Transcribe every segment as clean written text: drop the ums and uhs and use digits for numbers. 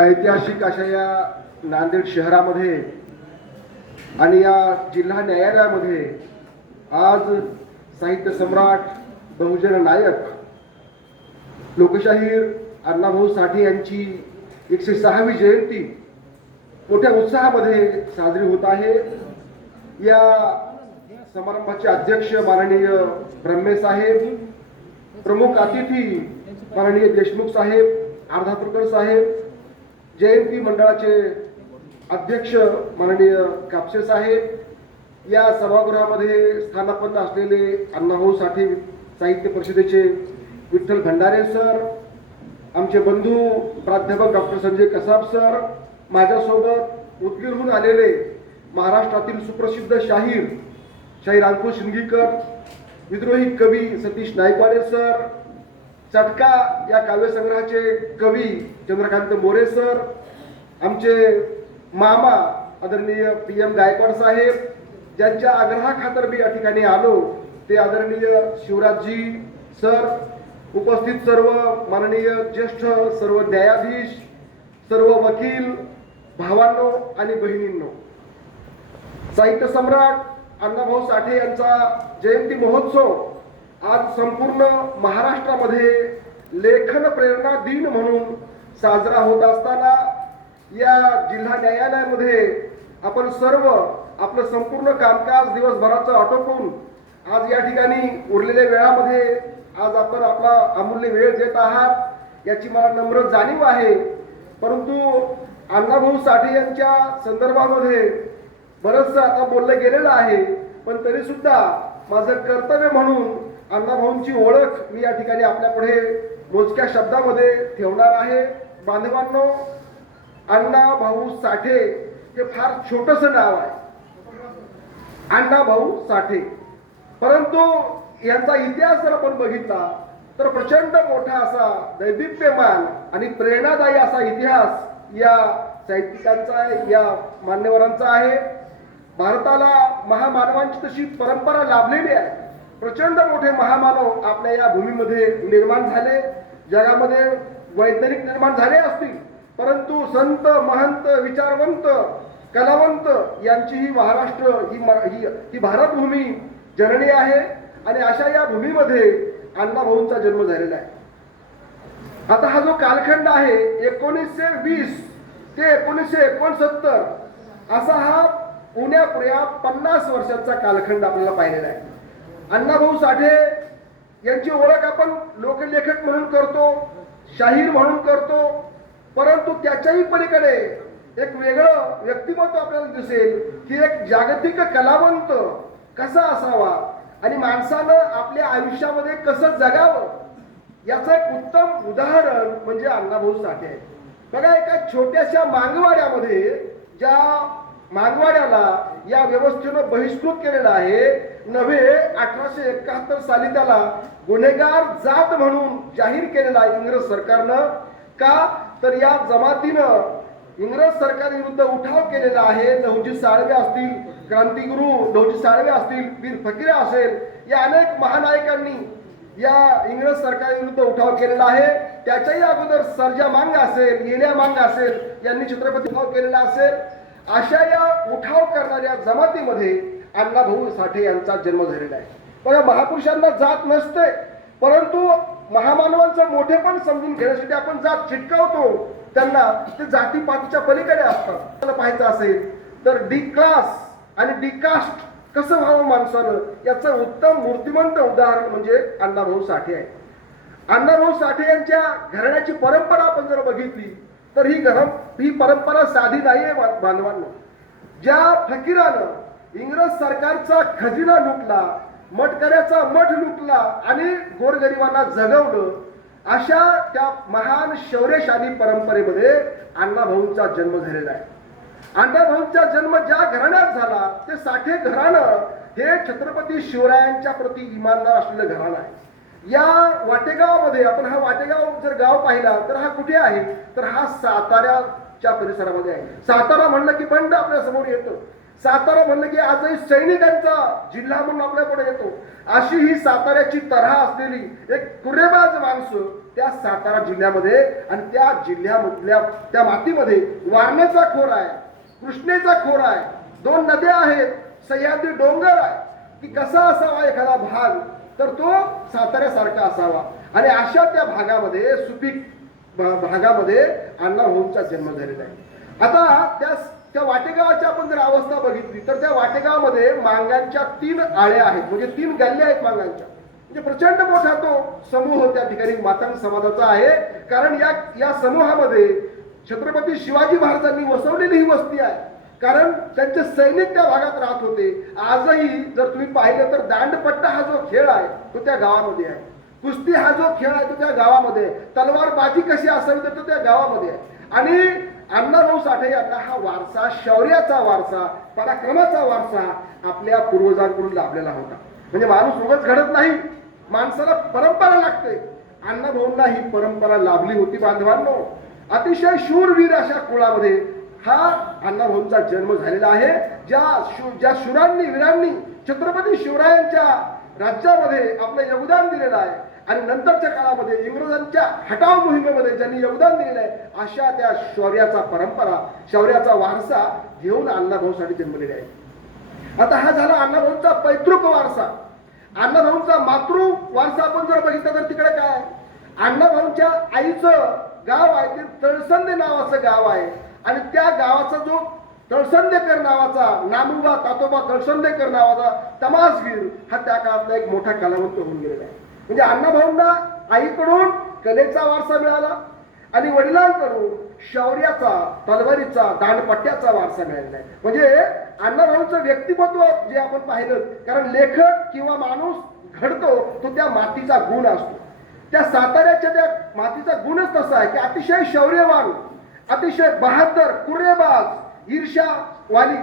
ऐतिहासिक अशा या नांदेड शहरामध्ये आणि या जिल्हा न्यायालयामध्ये आज साहित्य सम्राट बहुजन नायक लोकशाहीर अण्णाभाऊ साठे यांची 106वी जयंती मोठ्या उत्साहामध्ये साजरी होत आहे। या समारंभाचे अध्यक्ष माननीय ब्रह्मे साहेब, प्रमुख अतिथी माननीय देशमुख साहेब, अर्धापूरकर साहेब, जयंती मंडळाचे अध्यक्ष माननीय कापसे साहेब, या सभागृहामध्ये स्थानापन्न असलेले अण्णाभाऊ साठे साहित्य परिषदेचे विठ्ठल भंडारे सर, आमचे बंधू प्राध्यापक डॉक्टर संजय कसाब सर, माझ्यासोबत उदगीरहून आलेले महाराष्ट्रातील सुप्रसिद्ध शाहीर अंकुश शिंदगीकर, विद्रोही कवी सतीश नाईकवाडे सर, चटका या काव्यसंग्रहाचे कवी चंद्रकांत मोरे सर, आमचे मामा आदरणीय PM गायकवाड साहेब, ज्यांच्या आग्रहाखातर मी या ठिकाणी आलो ते आदरणीय शिवराजजी सर, उपस्थित सर्व माननीय ज्येष्ठ सर्व न्यायाधीश, सर्व वकील भावांनो आणि बहिणींनो, साहित्य सम्राट अण्णाभाऊ साठे यांचा जयंती महोत्सव आज संपूर्ण महाराष्ट्रामध्ये लेखन प्रेरणा दिन म्हणून साजरा होत असताना या जिल्हा न्यायालयामध्ये आपण सर्व आपलं संपूर्ण कामकाज दिवसभराचं आटोपून आज या ठिकाणी उरलेल्या वेळामध्ये आज आपण आपला अमूल्य वेळ देत आहात याची मला नम्र जाणीव आहे। परंतु अण्णाभाऊ साठे यांच्या संदर्भामध्ये बरंचसं आता बोललं गेलेलं आहे, पण तरी सुद्धा माझं कर्तव्य म्हणून अण्णाभाऊंची ओळख मी या ठिकाणी आपल्या पुढे मोजक्या शब्दामध्ये ठेवणार आहे। बांधवांनो, अण्णाभाऊ साठे हे फार छोटंसं नाव आहे, अण्णाभाऊ साठे, परंतु यांचा इतिहास जर आपण बघितला तर प्रचंड मोठा असा दैदिप्यमान आणि प्रेरणादायी असा इतिहास या साहित्यिकांचा आहे, या मान्यवरांचा आहे। भारताला महामानवांची तशी परंपरा लाभलेली आहे। प्रचंड मोठे महामानव आपल्या या भूमीमध्ये निर्माण झाले, जगामध्ये वैज्ञानिक निर्माण झाले असतील, परंतु संत महंत विचारवंत कलावंत यांची ही महाराष्ट्र ही भारतभूमी जननी आहे आणि अशा या भूमीमध्ये अण्णाभाऊंचा जन्म झालेला आहे। आता हा जो कालखंड आहे 1920 ते 1969 असा हा पुण्यापुऱ्या 50 वर्षाचा कालखंड आपल्याला पाहिलेला आहे। अण्णाभाऊ साठे यांची ओळख आपण लोकलेखक म्हणून करतो, शाहीर म्हणून करतो, परंतु त्याच्याही पलीकडे एक वेगळं व्यक्तिमत्व आपल्याला दिसेल की एक जागतिक कलावंत कसा असावा आणि माणसानं आपल्या आयुष्यामध्ये कसं जगावं याचं एक उत्तम उदाहरण म्हणजे अण्णाभाऊ साठे आहे। बघा, एका छोट्याशा मागवाड्यामध्ये ज्या मागवाड्याला या व्यवस्थेनं बहिष्कृत केलेलं आहे, नव्हे 1871 साली त्याला गुन्हेगार जात म्हणून जाहीर केलेला आहे इंग्रज सरकारनं। का तर या जमातीनं इंग्रज सरकारविरुद्ध उठाव केलेला आहे। लहुजी साळवे असतील, क्रांतिगुरु लहुजी साळवे असतील, वीर फकीर असेल, या अनेक महानायकांनी या इंग्रज सरकारविरुद्ध उठाव केलेला आहे। त्याच्याही अगोदर सर्जा मांग असेल, येल्या मांग असेल, यांनी छत्रपती उठाव केलेला असेल। अशा या उठाव करणाऱ्या जमातीमध्ये अण्णाभाऊ साठे यांचा जन्म झालेला आहे। पण महापुरुषांना जात नसते, परंतु महामानवांचं मोठेपण समजून घेण्यासाठी आपण जात चिटकावतो त्यांना, ते जातीपातीच्या पलीकडे असतात। त्याला पाहायचं असेल तर डी क्लास आणि डी कास्ट कसं व्हावं माणसानं याचं उत्तम मूर्तिमंत उदाहरण म्हणजे अण्णाभाऊ साठे आहे। अण्णाभाऊ साठे यांच्या घराण्याची परंपरा आपण जर बघितली तर ही परंपरा साधी नाही आहे बांधवांना। ज्या फकीरानं इंग्रज सरकारचा खजिना लुटला, मठकऱ्याचा मठ लुटला आणि गोरगरिबांना जगवलं, अशा त्या महान शौर्यशाली परंपरेमध्ये अण्णाभाऊंचा जन्म झालेला आहे। अण्णाभाऊंचा जन्म ज्या घराण्यात झाला ते साठे घराणं हे छत्रपती शिवरायांच्या प्रती इमानदार असलेलं घराणं आहे। या वाटेगावामध्ये आपण हा वाटेगाव जर गाव पाहिला तर हा कुठे आहे तर हा साताऱ्याच्या परिसरामध्ये आहे। सातारा म्हणलं की बंड आपल्या समोर येतं। सातारा म्हणलं की आजही सैनिकांचा जिल्हा म्हणून आपल्याकडे येतो. अशी ही साताऱ्याची तऱ्हा असलेली एक कुरेबाज माणसं त्या सातारा जिल्ह्यामध्ये आणि त्या जिल्ह्यामधल्या त्या मातीमध्ये वारणेचा खोर आहे, कृष्णेचा खोर आहे, 2 नद्या आहेत, सह्याद्री डोंगर आहे. की कसा असावा एखादा भाग, तर तो साताऱ्यासारखा असावा. आणि अशा त्या भागामध्ये सुपीक भागामध्ये अण्णाभाऊंचा जन्म झालेला आहे. आता त्या वाटेगावाची आपण जर अवस्था बघितली तर त्या वाटेगावामध्ये मांगांच्या 3 आळ्या आहेत, म्हणजे 3 गल्ल्या आहेत मांगांच्या. म्हणजे प्रचंड मोठा तो समूह त्या ठिकाणी मातंग समाजाचा आहे. कारण या समूहामध्ये छत्रपती शिवाजी महाराजांनी वसवलेली ही वस्ती आहे. कारण त्यांचे सैनिक त्या भागात राहत होते. आजही जर तुम्ही पाहिलं तर दांडपट्टा हा जो खेळ आहे तो त्या गावामध्ये आहे. कुस्ती हा जो खेळ आहे तो त्या गावामध्ये आहे. तलवारबाजी कशी असावी तर तो त्या गावामध्ये आहे. आणि अण्णाभाऊ साठे यांना हा वारसा, शौर्याचा वारसा, पराक्रमाचा वारसा आपल्या पूर्वजांकडून लाभलेला होता. म्हणजे माणूस उगाच घडत नाही, माणसाला परंपरा लागते. अण्णाभाऊंना ही परंपरा लाभली होती. बांधवांनो, अतिशय शूरवीर अशा कुळामध्ये हा अण्णाभाऊंचा जन्म झालेला आहे. ज्या शूरांनी वीरांनी छत्रपती शिवरायांच्या राज्यामध्ये आपलं योगदान दिलेलं आहे आणि नंतरच्या काळामध्ये इंग्रजांच्या हटाव मोहिमेमध्ये ज्यांनी योगदान दिलेलं आहे, अशा त्या शौर्याचा परंपरा, शौर्याचा वारसा घेऊन अण्णाभाऊसाठी जन्मलेले आहे. आता हा झाला अण्णाभाऊंचा पैतृक वारसा. अण्णाभाऊंचा मातृ वारसा आपण जर बघितलं तर तिकडे काय आहे, अण्णाभाऊंच्या आईचं गाव आहे ते तळसंदे नावाचं गाव आहे. आणि त्या गावाचा जो तळसंदेकर नावाचा, नामुबा तातोबा तळसंदेकर नावाचा तमासगीर हा त्या काळातला एक मोठा कलावंत होऊन गेलेला आहे. म्हणजे अण्णाभाऊंना आईकडून कलेचा वारसा मिळाला आणि वडिलांकडून शौर्याचा, तलवारीचा, दांडपट्ट्याचा वारसा मिळालेला आहे. म्हणजे अण्णाभाऊंचं व्यक्तिमत्व जे आपण पाहिलं, कारण लेखक किंवा माणूस घडतो तो त्या मातीचा गुण असतो. त्या साताऱ्याच्या त्या मातीचा गुणच तसा आहे की अतिशय शौर्यवान, अतिशय बहादर, कुरेबाज, ईर्ष्यावान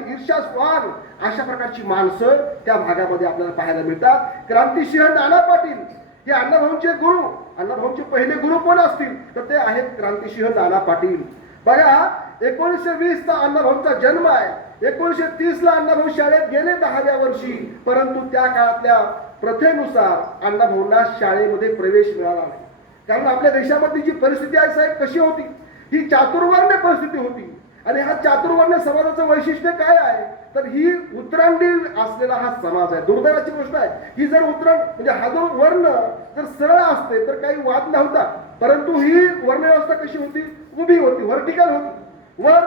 अशा प्रकारची माणसं त्या भागामध्ये आपल्याला पाहायला मिळतात. क्रांतिसिंह नाना पाटील हे अण्णाभाऊंचे गुरु. अण्णाभाऊंचे पहिले गुरु कोण असतील तर ते आहेत क्रांतिसिंह नाना पाटील. बघा, 1920 चा अण्णाभाऊंचा जन्म आहे. 1930 ला अण्णाभाऊ शाळेत गेले 10व्या वर्षी, परंतु त्या काळातल्या प्रथेनुसार अण्णाभाऊंना शाळेमध्ये प्रवेश मिळाला नाही. कारण आपल्या देशामधली जी परिस्थिती आहे साहेब कशी होती, ही चातुर्वर्ण्य परिस्थिती होती. आणि हा चातुर्वर्ण्य समाजाचं वैशिष्ट्य काय आहे तर ही उतरंडी असलेला हा समाज आहे. दुर्दैवाची गोष्ट आहे ही, जर म्हणजे हा जो वर्ण जर सरळ असते तर काही वाद नव्हता, परंतु ही वर्ण व्यवस्था कशी होती, उभी होती, व्हर्टिकल होती. वर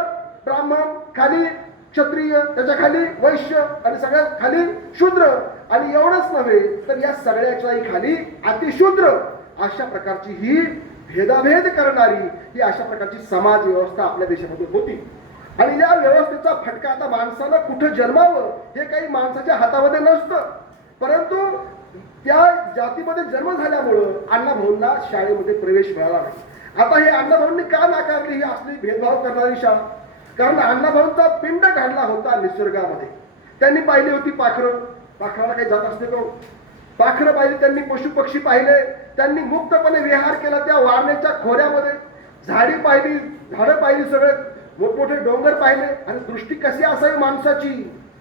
ब्राह्मण, खाली क्षत्रिय, त्याच्या खाली वैश्य आणि सगळ्यात खाली शूद्र. आणि एवढंच नव्हे तर या सगळ्याच्याही खाली अतिशूद्र. अशा प्रकारची ही भेदाभेद करणारी ही अशा प्रकारची समाज व्यवस्था आपल्या देशामध्ये होती. आणि या व्यवस्थेचा फटका आता माणसाला कुठं जन्मावं हे काही माणसाच्या हातामध्ये नसतं, परंतु त्या जातीमध्ये जन्म झाल्यामुळं अण्णाभाऊंना शाळेमध्ये प्रवेश मिळाला नाही. आता हे अण्णाभाऊंनी का नाकारली ही असली भेदभाव करणारी शाळा? कारण अण्णाभाऊंचा पिंड घडला होता निसर्गामध्ये. त्यांनी पाहिली होती पाखरं, पाखराला काही जात असते का? पाखरं पाहिली त्यांनी, पशु पक्षी पाहिले, त्यांनी मुक्तपणे विहार केला त्या वारणेच्या खोऱ्यामध्ये. झाडी पाहिली, झाडं पाहिली, सगळे मोठमोठे डोंगर पाहिले. आणि दृष्टी कशी असावी माणसाची?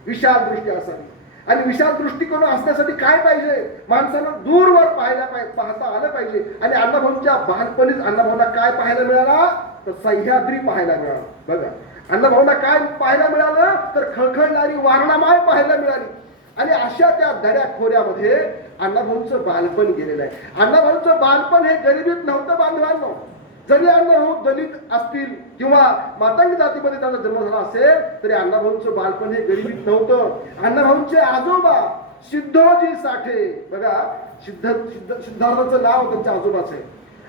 विशाल दृष्टी असावी. आणि विशाल दृष्टिकोन असण्यासाठी काय पाहिजे? माणसानं दूरवर पाहता आलं पाहिजे. आणि अण्णाभाऊंच्या बालपणीच अण्णाभाऊंना काय पाहायला मिळाला तर सह्याद्री पाहायला मिळाला. बघा, अण्णाभाऊंना काय पाहायला मिळालं तर खळखळणारी वारणामाय पाहायला मिळाली. आणि अशा त्या दऱ्या खोऱ्यामध्ये अण्णाभाऊंचं बालपण गेलेलं आहे. अण्णाभाऊंचं बालपण हे गरिबीत नव्हतं बांधवांनो. जरी अण्णाभाऊ दलित असतील किंवा मातंग जातीमध्ये त्यांचा जन्म झाला असेल तरी अण्णाभाऊंचं बालपण हे गरिबीत नव्हतं. अण्णाभाऊंचे आजोबा सिद्धोजी साठे, बघा सिद्धार्थाचं नाव त्यांच्या आजोबाचं आहे.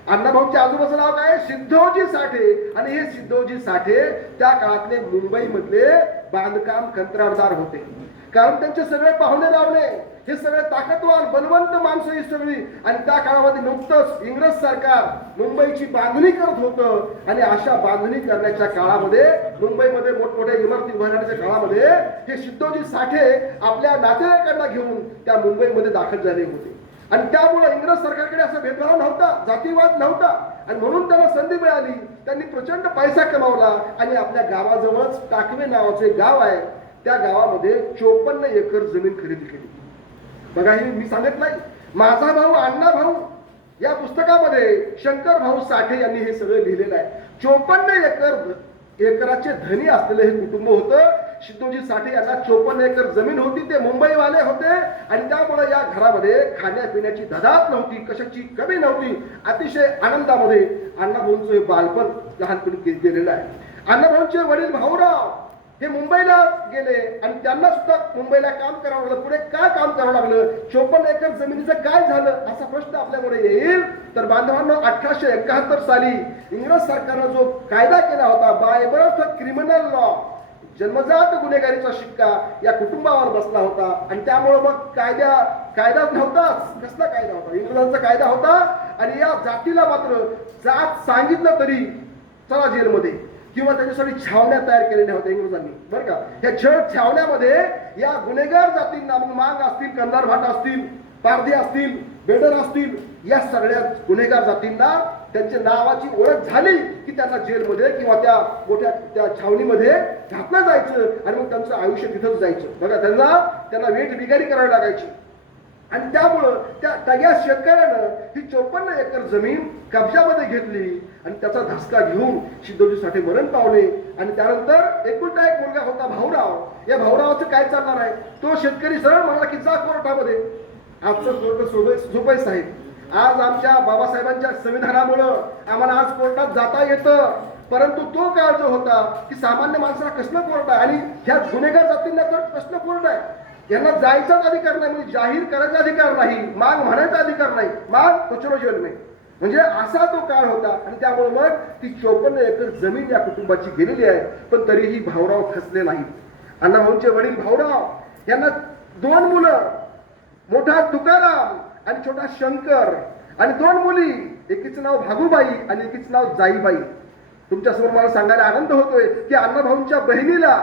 अण्णाभाऊंच्या आजोबाचं नाव काय? सिद्धोजी साठे. आणि हे सिद्धोजी साठे त्या काळातले मुंबई मधले बांधकाम कंत्राटदार होते. कारण त्यांचे सगळे पाहुणे रावणे हे सगळे ताकदवार बलवंत माणसं ही सगळी. आणि त्या काळामध्ये नुकतंच इंग्रज सरकार मुंबईची बांधणी करत होतं. आणि अशा बांधणी करण्याच्या काळामध्ये मुंबईमध्ये मोठमोठ्या इमारती उभारण्याच्या काळामध्ये हे सिद्धोजी साठे आपल्या नातेवाईकांना घेऊन त्या मुंबईमध्ये दाखल झाले होते. आणि त्यामुळे इंग्रज सरकारकडे असा भेदभाव नव्हता, जातीवाद नव्हता. आणि म्हणून त्यांना संधी मिळाली. त्यांनी प्रचंड पैसा कमावला आणि आपल्या गावाजवळच टाकवे नावाचे गाव आहे त्या गावामध्ये 54 एकर जमीन खरेदी केली. बघा, हे मी सांगत नाही, माझा भाऊ अण्णा भाऊ या पुस्तकामध्ये शंकर भाऊ साठे यांनी हे सगळं लिहिलेलं आहे. 54 एकराचे धनी असलेलं हे कुटुंब होतं. सिद्धोजी साठे यांना 54 एकर जमीन होती. ते मुंबईवाले होते आणि त्यामुळे या घरामध्ये खाण्यापिण्याची धडात नव्हती, कशाची कमी नव्हती. अतिशय आनंदामध्ये अण्णाभाऊंचं बालपण लहानपणी गेलेलं आहे. अण्णाभाऊंचे वडील भाऊराव हे मुंबईला गेले आणि त्यांना सुद्धा मुंबईला काम करावं लागलं. पुढे का काम करावं लागलं? 54 एकर जमिनीचं काय झालं असा प्रश्न आपल्याकडे येईल. तर बांधवांनो, 1871 साली इंग्रज सरकारनं जो कायदा केला होता, बाय बर्थ क्रिमिनल लॉ, जन्मजात गुन्हेगारीचा शिक्का या कुटुंबावर बसला होता. आणि त्यामुळे मग कायदा नव्हताच. कसला कायदा होता? इंग्रजांचा कायदा होता. आणि या जातीला मात्र जात सांगितलं तरी चला जेलमध्ये, किंवा त्याच्यासाठी छावण्या तयार केलेल्या होत्या इंग्रजांनी, बरं का. या छावण्यामध्ये या गुन्हेगार जातींना, मग मांग असतील, कंधार भाट असतील, पारधी असतील, बेडर असतील, या सगळ्या गुन्हेगार जातींना त्यांच्या नावाची ओळख झाली की त्यांना जेलमध्ये किंवा त्या मोठ्या त्या छावणीमध्ये घातलं जायचं आणि मग त्यांचं आयुष्य तिथंच जायचं. बघा, त्यांना वेठ बिगारी करावी लागायची. आणि त्यामुळं त्या टग्या शेतकऱ्यानं ही 54 एकर जमीन कब्जामध्ये घेतली आणि त्याचा धसका घेऊन सिद्धोजी साठे मरण पावले. आणि त्यानंतर एकुलता एक मुलगा होता भाऊराव. या भाऊरावाचं काय चालणार आहे? तो शेतकरी सरळ म्हणला की जा कोर्टामध्ये. आजचं कोर्ट सोपय साहेब, आज आमच्या बाबासाहेबांच्या संविधानामुळं आम्हाला आज कोर्टात जाता येतं. परंतु तो काळ जो होता की सामान्य माणसाला कसलं कोर्ट आहे, आणि ह्या गुन्हेगार जातींना तर कसलं कोर्ट आहे? यांना जायचाच अधिकार नाही, म्हणजे जाहीर करायचा अधिकार नाही, माग म्हणायचा अधिकार नाही, माग कचरो जेल नाही. म्हणजे असा तो काळ होता. आणि त्यामुळे मग ती 54 एकर जमीन या कुटुंबाची गेलेली आहे. पण तरीही भाऊराव खचले नाहीत. अण्णाभाऊंचे वडील भाऊराव यांना 2 मुलं, मोठा तुकाराम आणि छोटा शंकर, आणि 2 मुली, एकीचं नाव भागूबाई आणि एकीचं नाव जाईबाई. तुमच्यासमोर मला सांगायला आनंद होतोय की अण्णाभाऊंच्या बहिणीला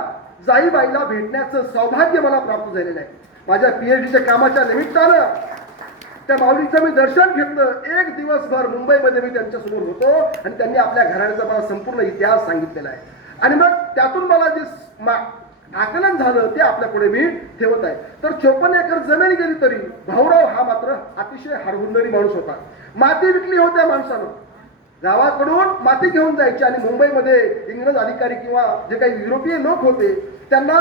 जाईबाईला भेटण्याचं सौभाग्य मला प्राप्त झालेलं आहे. माझ्या PhDच्या कामाच्या निमित्तानं त्या माऊलीचं मी दर्शन घेतलं. एक दिवसभर मुंबईमध्ये मी त्यांच्यासमोर होतो आणि त्यांनी आपल्या घराण्याचा मला संपूर्ण इतिहास सांगितलेला आहे. आणि मग त्यातून मला जे आकलन झालं ते आपल्या पुढे मी ठेवत आहे. तर 54 एकर जमीन गेली तरी भाऊराव हा मात्र अतिशय हरहुन्नरी माणूस होता. माती विकली होत्या माणसानं, गावाकडून माती घेऊन जायची आणि मुंबईमध्ये इंग्रज अधिकारी किंवा जे काही युरोपीय लोक होते त्यांना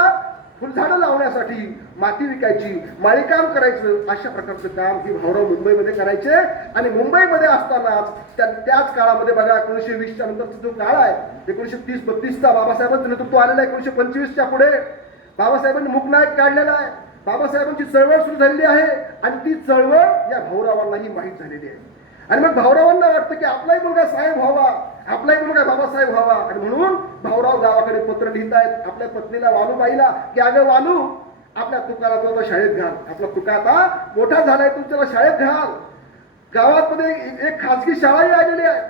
फुलझाडं लावण्यासाठी माती विकायची, माळीकाम करायचं. अशा प्रकारचं काम ही भाऊराव मुंबईमध्ये करायचे. आणि मुंबईमध्ये असतानाच त्याच काळामध्ये बघा, 1920च्या नंतरचा जो काळ आहे, 1930-32चा बाबासाहेबांचं नेतृत्व आलेलं आहे. 1925च्या पुढे बाबासाहेबांनी मूकनायक काढलेला आहे. बाबासाहेबांची चळवळ सुरू झालेली आहे आणि ती चळवळ या भाऊरावांनाही माहीत झालेली आहे. आणि मग भाऊरावांना वाटतं की आपलाही मुलगा साहेब व्हावा, आपलाही मुलगा बाबासाहेब व्हावा. आणि म्हणून भाऊराव गावाकडे पत्र लिहितायत आपल्या पत्नीला वालूबाईला की अगं वालू, आपल्या तुकाला तो आता शाळेत घाल, आपला तुका आता मोठा झालाय, तू त्याला शाळेत घाल. गावामध्ये एक खाजगी शाळाही आलेली आहे.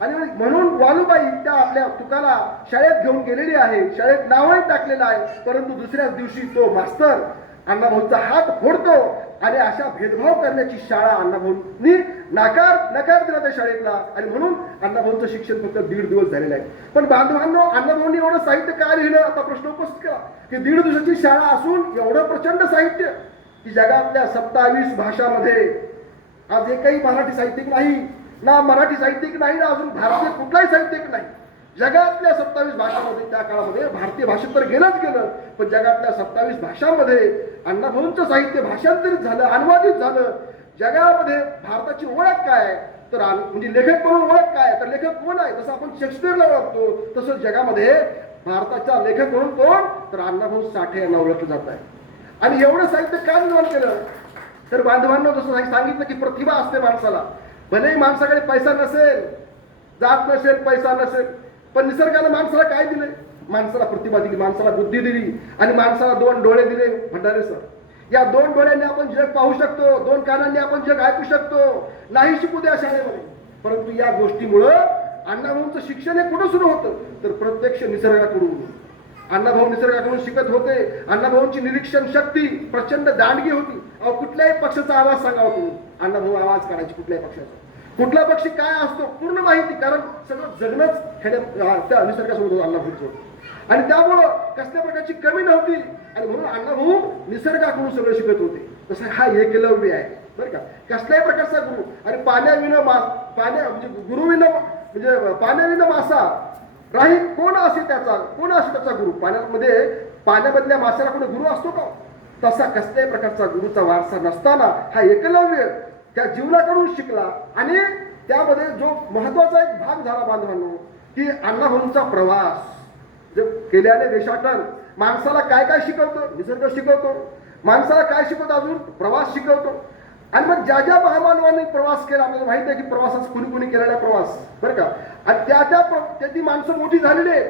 आणि म्हणून वालूबाई त्या आपल्या तुकाला शाळेत घेऊन गेलेली आहे. शाळेत नावही टाकलेलं आहे. परंतु दुसऱ्याच दिवशी तो मास्तर अण्णाभाऊंचा हात फोडतो आणि अशा भेदभाव करण्याची शाळा अण्णाभाऊंनी नकार दिला त्या शाळेतला. आणि म्हणून अण्णाभाऊंचं शिक्षण फक्त 1.5 दिवस झालेलं आहे. पण बांधवांनो, अण्णाभाऊंनी एवढं साहित्य काय लिहिलं? आता प्रश्न उपस्थित करा की 1.5 दिवसाची शाळा असून एवढं प्रचंड साहित्य की जगातल्या 27 भाषामध्ये आज एकही मराठी साहित्यिक नाही, ना मराठी साहित्यिक नाही, ना अजून भारतीय कुठलाही साहित्यिक नाही. जगातल्या 27 भाषांमध्ये त्या काळामध्ये, भारतीय भाषेत तर गेलंच गेलं, पण जगातल्या 27 भाषांमध्ये अण्णाभाऊंचं साहित्य भाषांतरित झालं, अनुवादित झालं. जगामध्ये भारताची ओळख काय आहे, तर म्हणजे लेखक म्हणून ओळख काय, तर लेखक कोण आहे? जसं आपण शेक्सपियरला ओळखतो तसं जगामध्ये भारताचा लेखक म्हणून कोण, तर अण्णाभाऊ साठे यांना ओळखलं जात आहे. आणि एवढं साहित्य का निर्माण केलं? तर बांधवांना जसं सांगितलं की प्रतिभा असते माणसाला. भलेही माणसाकडे पैसा नसेल, जात नसेल, पैसा नसेल, पण निसर्गाने माणसाला काय दिले? माणसाला प्रतिभा दिली, माणसाला बुद्धी दिली आणि माणसाला 2 डोळे दिले. भंडारे सर, या 2 डोळ्यांनी आपण जग पाहू शकतो, 2 कानांनी आपण जग ऐकू शकतो. नाही शिकू द्या शाळेमध्ये, परंतु या गोष्टीमुळं अण्णाभाऊंचं शिक्षण हे कुठं सुरू होतं? तर प्रत्यक्ष निसर्गाकडून. अण्णाभाऊ निसर्गाकडून शिकत होते. अण्णाभाऊंची निरीक्षण शक्ती प्रचंड दांडगी होती. कुठल्याही पक्षाचा आवाज सांगावा तुम्ही, अण्णाभाऊ आवाज काढायचे कुठल्याही पक्षाचा. कुठला पक्षी काय असतो पूर्ण माहिती, कारण सगळं जगणंच त्या निसर्गासोबत होतं अण्णाभाऊंचं. आणि त्यामुळं कसल्या प्रकारची कमी नव्हती आणि म्हणून अण्णाभाऊ निसर्गाकडून सगळं शिकत होते. तसं हा एकलव्य आहे बरं का. कसल्याही प्रकारचा गुरु. आणि पाण्याविनं म्हणजे गुरुविनं म्हणजे पाण्याविनं मासा राही कोण असे त्याचा गुरु. पाण्यामधल्या माशाला कोणी गुरु असतो का? तसा कसल्याही प्रकारचा गुरुचा वारसा नसताना हा एकलव्य त्या जीवनाकडून शिकला. आणि त्यामध्ये जो महत्वाचा एक भाग झाला बांधवांनो, की अण्णाभाऊंचा प्रवास केल्याने देशाटन माणसाला काय काय शिकवतो, निसर्ग शिकवतो, माणसाला काय शिकवतो, अजून प्रवास शिकवतो. आणि मग ज्या ज्या महामानवांनी प्रवास केला आपल्याला माहित आहे की प्रवासाच कुणी कुणी केलेला प्रवास बरं का. आणि त्या ती माणसं मोठी झालेली आहे.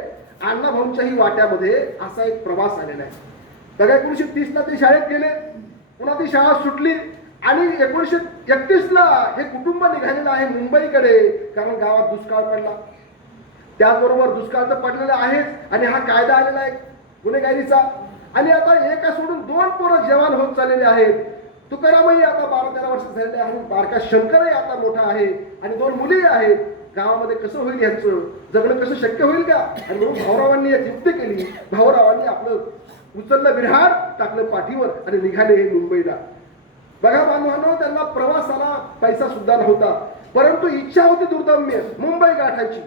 अण्णाभाऊंच्याही वाट्यामध्ये असा एक प्रवास आलेला आहे बघा. 1930 ला ते शाळेत गेले, पुन्हा ती शाळा सुटली आणि 1931 ला हे कुटुंब निघालेलं आहे मुंबईकडे, कारण गावात दुष्काळ पडला. त्याचबरोबर दुष्काळ तर पडलेला आहेच आणि हा कायदा आलेला आहे गुन्हेगारीचा. आणि आता एका सोडून 2 पोरं जवान होत चाललेले आहेत. तुकारामही आता 12-13 वर्ष झालेले आहे, बारका शंकरही आता मोठा आहे आणि 2 मुली आहेत. गावामध्ये कसं होईल यांचं जगणं, कसं शक्य होईल का? आणि म्हणून भाऊरावांनी एक युक्ती केली. भाऊरावांनी आपलं उचललं विरहार, टाकलं पाठीवर आणि निघाले हे मुंबईला. बघा बांधवांनो, त्यांना प्रवासाला पैसा सुद्धा नव्हता, परंतु इच्छा होती दुर्दम्य मुंबई गाठायची.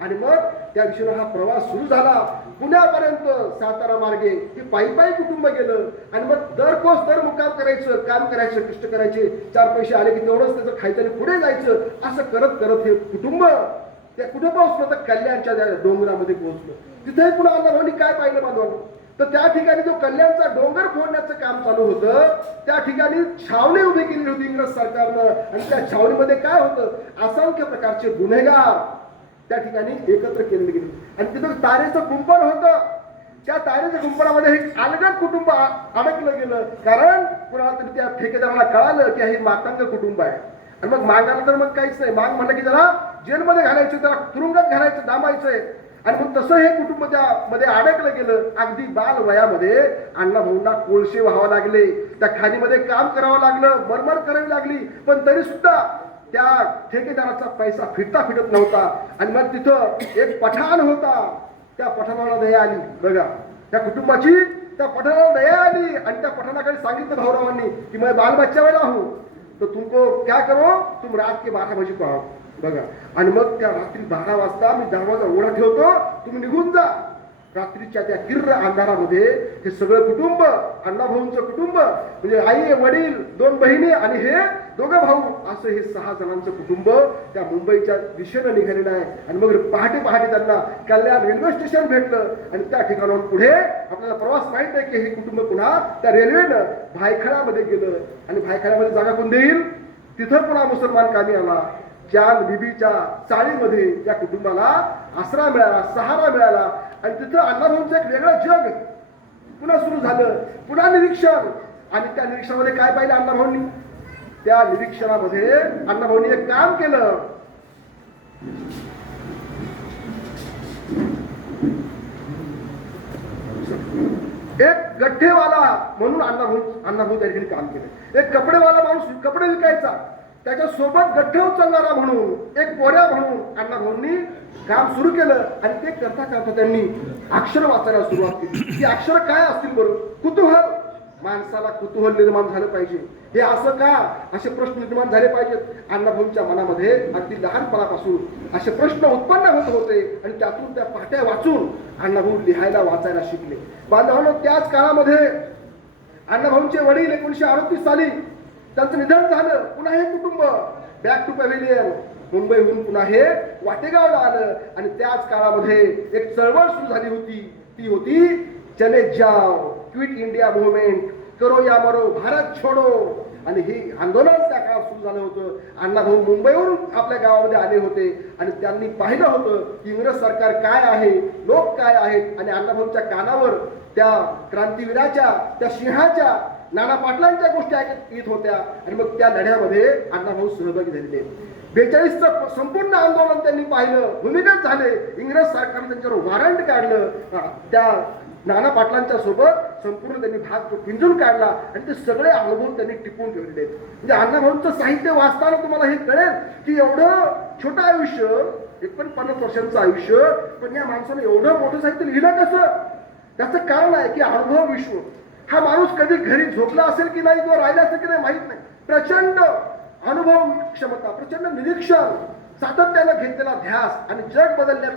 आणि मग त्या दिशेने हा प्रवास सुरू झाला. पुण्यापर्यंत सातारा मार्गे हे पायी कुटुंब गेलं. आणि मग दर मुक्काम करायचं, काम करायचं, कष्ट करायचे, 4 पैसे आले की तेवढंच त्याचं खायचं आणि पुढे जायचं. असं करत करत हे कुटुंब त्या कुठं पोहोचलं तर कल्याणच्या डोंगरामध्ये पोहोचलं. तिथे पुन्हा अण्णाभाऊंनी काय पाहिलं बांधवांनो, तर त्या ठिकाणी जो कल्याणचा डोंगर फोडण्याचं काम चालू होतं, त्या ठिकाणी छावणी उभी केली होती इंग्रज सरकारनं. आणि त्या छावणीमध्ये काय होतं, असंख्य प्रकारचे गुन्हेगार त्या ठिकाणी एकत्र केले गेले. आणि तिथं तारेचं कुंपण होतं. त्या तारेच्या कुंपणामध्ये हे अलगद कुटुंब अडकलं गेलं, कारण कुणाला तरी त्या ठेकेदाराला कळालं की हे मातंग कुटुंब आहे. आणि मग मागायला तर मग काहीच नाही, माग म्हणलं की त्याला जेलमध्ये घालायचं, त्याला तुरुंगात घालायचं, दामायचंय. आणि मग तसं हे कुटुंब त्यामध्ये अडकलं गेलं. अगदी बाल वयामध्ये अण्णाभाऊंना कोळशे व्हावं लागले, त्या खाणीमध्ये काम करावं लागलं, मरमर करावी लागली. पण तरी सुद्धा त्या ठेकेदाराचा पैसा फिटत नव्हता. आणि मग तिथं एक पठाण होता, त्या पठाणाला दया आली बघा. त्या कुटुंबाची त्या पठाणाला दया आली आणि त्या पठाणाकडे सांगितलं भाऊरावांनी की मैं बाल बच्चा वाला हूं, तो तुमको क्या करो, तुम रात के 12 बजे पाहो बघा. आणि मग त्या रात्री 12 वाजता मी दरवाजा उघडा ठेवतो, तुम्ही निघून जा. रात्रीच्या त्या किर्र अंधारामध्ये हे सगळं कुटुंब, अण्णाभाऊंचं कुटुंब म्हणजे आई वडील 2 बहिणी आणि हे 2 भाऊ, असं हे 6 जणांचं कुटुंब त्या मुंबईच्या दिशेनं निघालेलं आहे. आणि मग पहाटे त्यांना कल्याण रेल्वे स्टेशन भेटलं. आणि त्या ठिकाणाहून पुढे आपल्याला प्रवास माहित आहे की हे कुटुंब पुन्हा त्या रेल्वेनं भायखळ्यामध्ये गेलं. आणि भायखळ्यामध्ये जागा कोण देईल, तिथं पुन्हा मुसलमान कामी आला. चांद बीबीच्या चाळीमध्ये त्या कुटुंबाला आसरा मिळाला, सहारा मिळाला. आणि तिथं अण्णाभाऊंचं एक वेगळं जग पुन्हा सुरू झालं, पुन्हा निरीक्षण. आणि त्या निरीक्षणामध्ये काय पाहिलं अण्णाभाऊंनी, त्या निरीक्षणामध्ये अण्णाभाऊंनी एक काम केलं. एक गठ्ठेवाला म्हणून अण्णाभाऊ त्या ठिकाणी काम केलं. एक कपडेवाला माणूस कपडे विकायचा, त्याच्या सोबत गठ्ठे उचलणारा म्हणून, एक पोऱ्या म्हणून अण्णाभाऊंनी काम सुरू केलं. आणि ते करता त्यांनी अक्षर वाचायला सुरुवात केली. ही अक्षर काय असतील बरं, कुतूहल. माणसाला कुतूहल निर्माण झालं पाहिजे. हे असं का, असे प्रश्न निर्माण झाले पाहिजेत. अण्णाभाऊंच्या मनामध्ये अगदी लहानपणापासून असे प्रश्न उत्पन्न होत होते. आणि त्यातून त्या पाट्या वाचून अण्णाभाऊ लिहायला वाचायला शिकले. बांधवांनो, त्याच काळामध्ये अण्णाभाऊंचे वडील 1938 साली त्यांचं निधन झालं. पुन्हा हे कुटुंब बॅक टू पॅव्हिलियन मुंबईहून पुन्हा हे वाटेगावला आलं. आणि त्याच काळामध्ये एक चळवळ सुरू झाली होती, ती होती चले जाओ, क्विट इंडिया मुवमेंट, करो या मरो, भारत छोडो. आणि हे आंदोलन त्या काळात सुरू झालं होतं. अण्णाभाऊ मुंबईवरून आपल्या गावामध्ये आले होते आणि त्यांनी पाहिलं होतं की इंग्रज सरकार काय आहे, लोक काय आहेत. आणि अण्णाभाऊंच्या कानावर त्या क्रांतीवीराच्या, त्या सिंहाच्या, नाना पाटलांच्या गोष्टी ऐकत येत होत्या. आणि मग त्या लढ्यामध्ये अण्णाभाऊ सहभागी झालेले. 42चं संपूर्ण आंदोलन त्यांनी पाहिलं, भूमिगत झाले. इंग्रज सरकारने त्यांच्यावर वॉरंट काढलं. त्या नाना पाटलांच्या सोबत संपूर्ण त्यांनी भाग तो पिंजून काढला आणि ते सगळे अनुभव त्यांनी टिपून ठेवलेले आहेत. म्हणजे अण्णाभाऊंचं साहित्य वाचताना तुम्हाला हे कळेल की एवढं छोटं आयुष्य, 49 वर्षांचं आयुष्य, पण या माणसाने एवढं मोठं साहित्य लिहिलं कसं? त्याचं कारण आहे की अनुभव विश्व. हा माणूस कधी घरी झोपला असेल की नाही किंवा राहिला असेल की नाही माहित नाही. प्रचंड अनुभव क्षमता, प्रचंड निरीक्षण, सातत्यानं घेतलेला ध्यास आणि जग बदलण्याचा